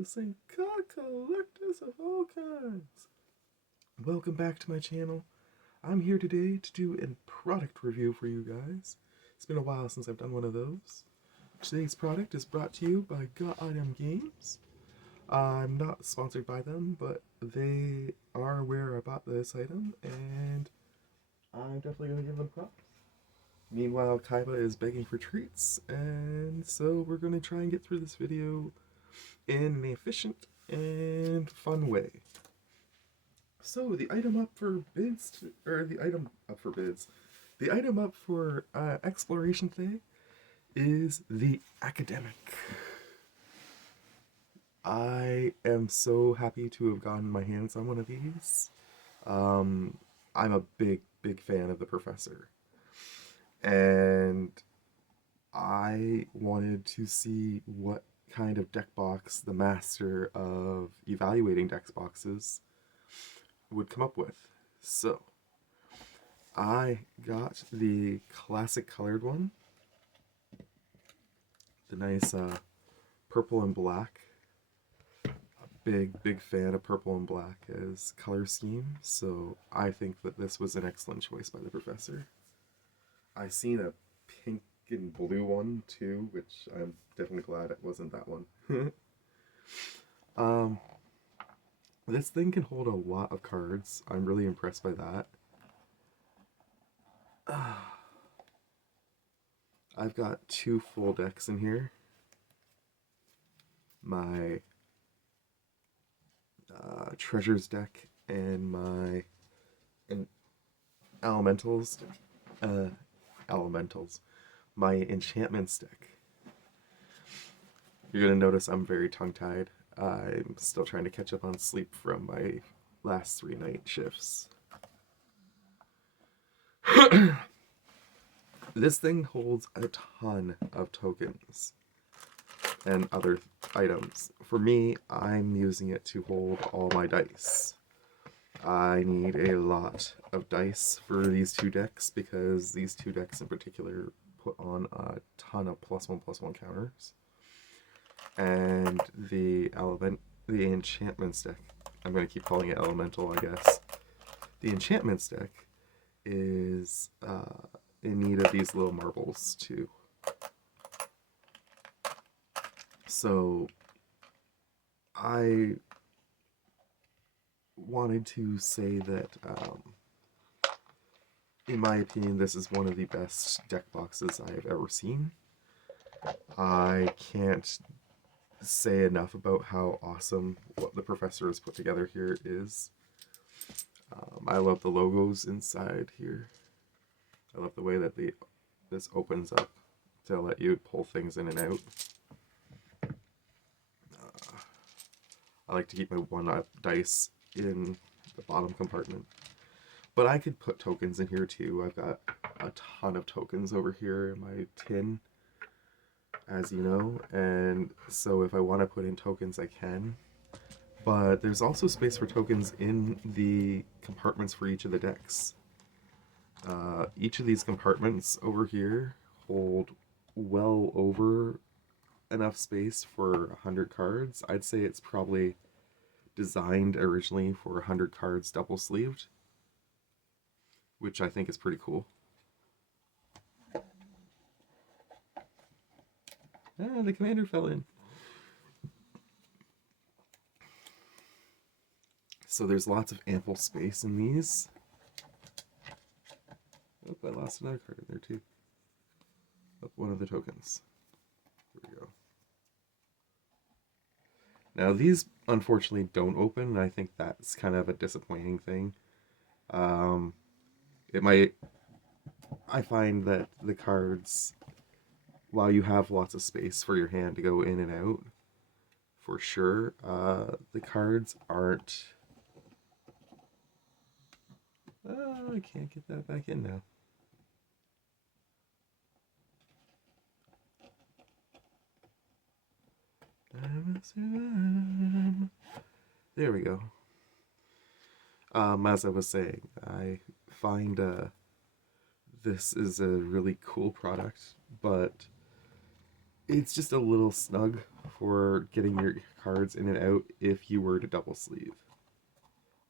collectors and card collectors of all kinds. Welcome back to my channel. I'm here today to do a product review for you guys. It's been a while since I've done one of those. Today's product is brought to you by Got Item Games. I'm not sponsored by them, but they are where I bought this item, and I'm definitely going to give them props. Meanwhile, Kaiba is begging for treats, and so we're going to try and get through this video in an efficient and fun way. So the item up for bids, the item up for exploration today is the Academic. I am so happy to have gotten my hands on one of these. I'm a big fan of the Professor. And I wanted to see what kind of deck box the master of evaluating deck boxes would come up with. So, I got the classic colored one. The nice purple and black. Big fan of purple and black as color scheme, so I think that this was an excellent choice by the Professor. I seen a pink and blue one too, which I'm definitely glad it wasn't that one. This thing can hold a lot of cards. I'm really impressed by that. I've got two full decks in here. My Treasures deck and my Elementals, my Enchantments deck. You're gonna notice I'm very tongue-tied. I'm still trying to catch up on sleep from my last 3 night shifts. This thing holds a ton of tokens and other items. For me, I'm using it to hold all my dice. I need a lot of dice for these two decks because these two decks in particular put on a ton of +1/+1 counters. And the Enchantments deck, I'm going to keep calling it Elemental, I guess. The Enchantments deck is in need of these little marbles too. So I wanted to say that, in my opinion, this is one of the best deck boxes I have ever seen. I can't say enough about how awesome what the Professor has put together here is. I love the logos inside here. I love the way that this opens up to let you pull things in and out. I like to keep my one dice in the bottom compartment. But I could put tokens in here too. I've got a ton of tokens over here in my tin, as you know, and so if I want to put in tokens, I can. But there's also space for tokens in the compartments for each of the decks. Each of these compartments over here hold well over enough space for 100 cards. I'd say it's probably designed originally for 100 cards double sleeved, which I think is pretty cool. The commander fell in. So there's lots of ample space in these. Oh, I lost another card in there too. Oh, one of the tokens. There we go. Now these unfortunately don't open, and I think that's kind of a disappointing thing. I find that the cards, while you have lots of space for your hand to go in and out, for sure, the cards aren't... I can't get that back in now. There we go. As I was saying, I find this is a really cool product, but it's just a little snug for getting your cards in and out if you were to double sleeve.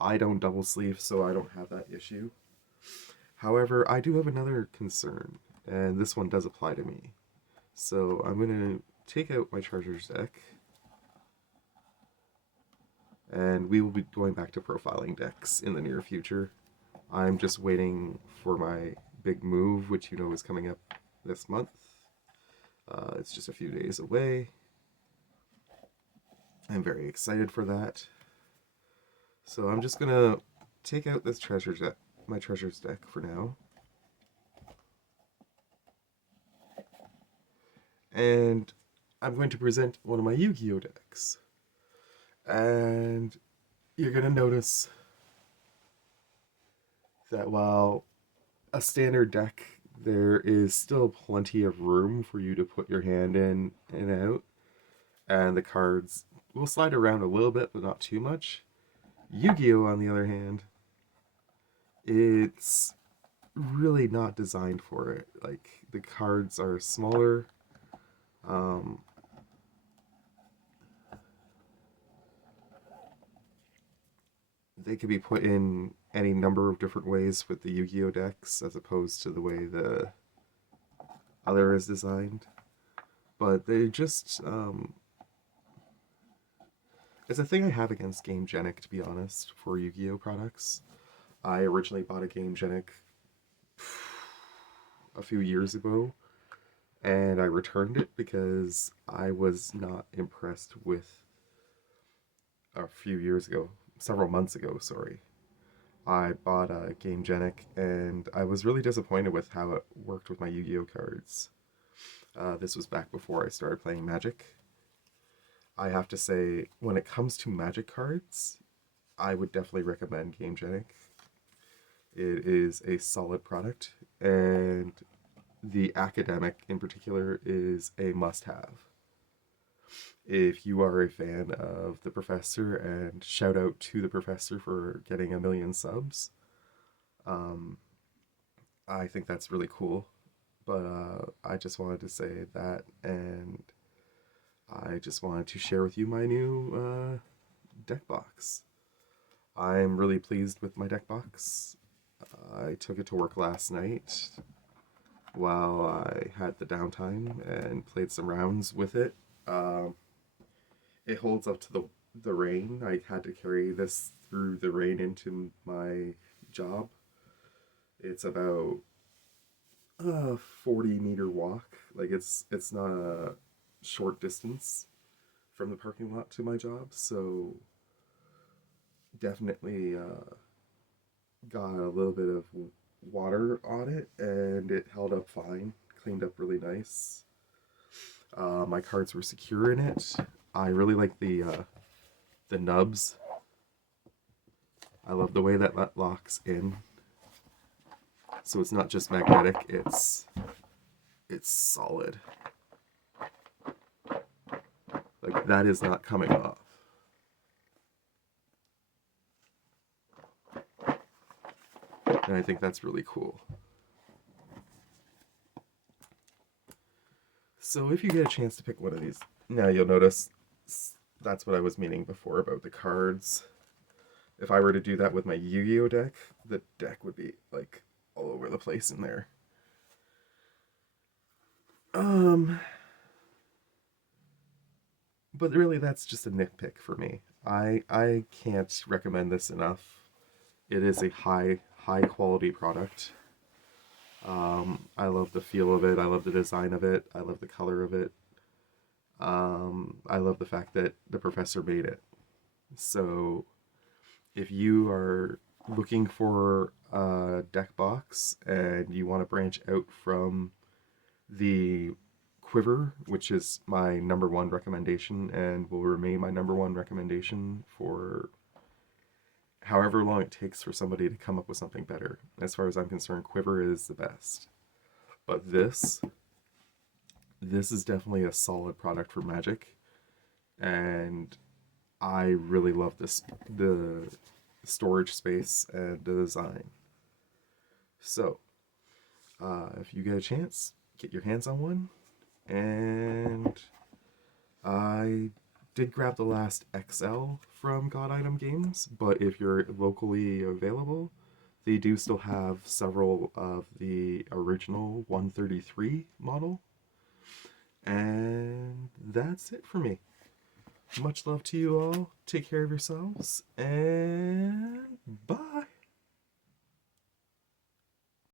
I don't double sleeve, so I don't have that issue. However, I do have another concern, and this one does apply to me. So I'm going to take out my Treasures deck, and we will be going back to profiling decks in the near future. I'm just waiting for my big move, which you know is coming up this month. It's just a few days away. I'm very excited for that. So I'm just gonna take out this my Treasures deck for now. And I'm going to present one of my Yu-Gi-Oh decks. And you're gonna notice that while a standard deck, there is still plenty of room for you to put your hand in and out, and the cards will slide around a little bit, but not too much. Yu-Gi-Oh, on the other hand, it's really not designed for it. Like, the cards are smaller. They can be put in any number of different ways with the Yu-Gi-Oh decks, as opposed to the way the other is designed. But they just, it's a thing I have against Gamegenic, to be honest, for Yu-Gi-Oh products. I originally bought a Gamegenic a few years ago, and I returned it because I was not impressed with a few years ago, several months ago, sorry. I bought a Gamegenic, and I was really disappointed with how it worked with my Yu-Gi-Oh cards. This was back before I started playing Magic. I have to say, when it comes to Magic cards, I would definitely recommend Gamegenic. It is a solid product, and the Academic in particular is a must-have. If you are a fan of the Professor, and shout out to the Professor for getting 1,000,000 subs, I think that's really cool. But I just wanted to say that, and I just wanted to share with you my new deck box. I'm really pleased with my deck box. I took it to work last night while I had the downtime and played some rounds with it. It holds up to the rain. I had to carry this through the rain into my job. It's about a 40-meter walk. Like, it's not a short distance from the parking lot to my job, so definitely got a little bit of water on it, and it held up fine. Cleaned up really nice. My cards were secure in it. I really like the nubs. I love the way that locks in. So it's not just magnetic, it's solid. Like, that is not coming off. And I think that's really cool. So if you get a chance to pick one of these, now you'll notice that's what I was meaning before about the cards. If I were to do that with my Yu-Gi-Oh deck, the deck would be like all over the place in there. But really, that's just a nitpick for me. I can't recommend this enough. It is a high quality product. I love the feel of it. I love the design of it. I love the color of it. I love the fact that the Professor made it. So if you are looking for a deck box and you want to branch out from the Quiver, which is my number one recommendation and will remain my number one recommendation for however long it takes for somebody to come up with something better. As far as I'm concerned, Quiver is the best. But this is definitely a solid product for Magic, and I really love the storage space and the design. So, if you get a chance, get your hands on one. And I did grab the last XL from God Item Games, but if you're locally available, they do still have several of the original 133 model. And that's it for me. Much love to you all. Take care of yourselves, and bye.